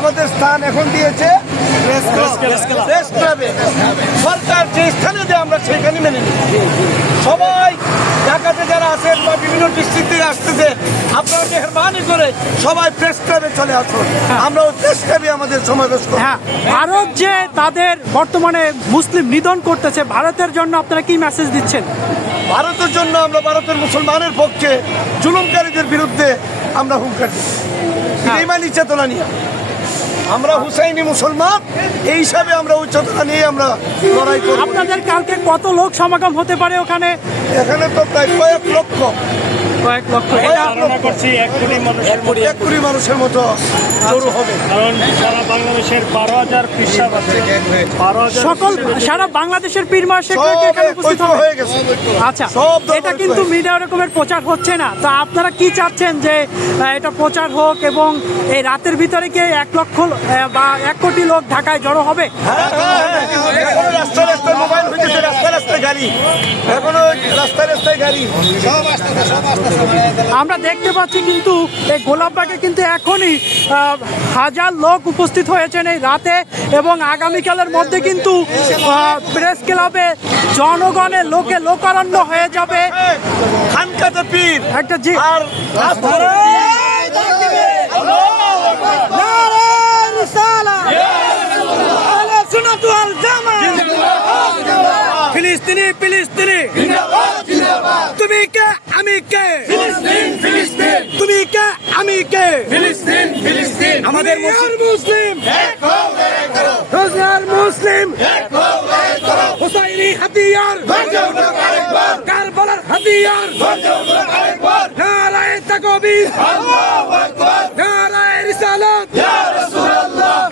আমাদের স্থান এখন দিয়েছে প্রেস ক্লাবে। সরকার যে স্থানে দেয় আমরা সেখানে মেনে নিই। সবাই ঢাকাতে যারা আছেন বা বিভিন্ন ডিস্ট্রিক্ট থেকে আসতেছে, আপনারা মেহরবানি করে সবাই প্রেস ক্লাবে চলে আসুন। আমরা ওই প্রেস ক্লাবে আমাদের সমাবেশ করব। হ্যাঁ, ভারত যে তাদের বর্তমানে মুসলিম নিধন করতেছে, ভারতের জন্য আপনারা কি মেসেজ দিচ্ছেন? ভারতের জন্য আমরা ভারতের মুসলমানের পক্ষে জুলুমকারীদের বিরুদ্ধে আমরা হুঙ্কার দিই। বেঈমানি চেতনা নিয়ে আমরা হুসাইনি মুসলমান, এই হিসাবে আমরা ওই চেতনা নিয়ে আমরা লড়াই করব। আপনাদের কালকে কত লোক সমাগম হতে পারে ওখানে? এখানে তো প্রায় কয়েক লক্ষ কয়েক লক্ষ। ধারণা করছি 1 কোটি মানুষের মতো। 1 কোটি মানুষের মতো জড়ো হবে। কারণ সারা বাংলাদেশের 12,000 পৃষ্ঠা আছে। 12,000 সকল সারা বাংলাদেশের পীর মা শেখ সব এখানে উপস্থিত ঐক্য হবে। হয়ে গেছে। আচ্ছা, সব দল এটা ঐক্য কিন্তু হয়েছে। মিডিয়া রকমের প্রচার হচ্ছে না, তো আপনারা কি চাচ্ছেন যে এটা প্রচার হোক এবং এই রাতের ভিতরে কি 1 লক্ষ বা 1 কোটি লোক ঢাকায় জড়ো হবে? এখনো রাস্তায় রাস্তায় মোবাইল হইতেছে, রাস্তায় রাস্তায় গাড়ি, এখনো রাস্তায় রাস্তায় গাড়ি। আমরা দেখতে পাচ্ছি কিন্তু এই গোলাপবাগে কিন্তু এখনই হাজার লোক উপস্থিত হয়েছেন এই রাতে, এবং আগামীকালের মধ্যে কিন্তু প্রেস ক্লাবে জনগণের লোকে লোকারণ্য হয়ে যাবে। খানকাতে পীর একটা জি আর ফিলিস্তিনি ফিলিস্তিনি, তুমি কে আমি কে, তুমি কে আমি কে, আমাদের মুসলিম রোজগার মুসলিম হুসাইনি হাতিয়ার কারবালার হাতিয়ার, নারায়ে তাকবীর নারায়ে রিসালাত,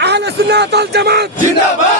আহলে সুন্নাত ওয়াল জামাত জিন্দাবাদ।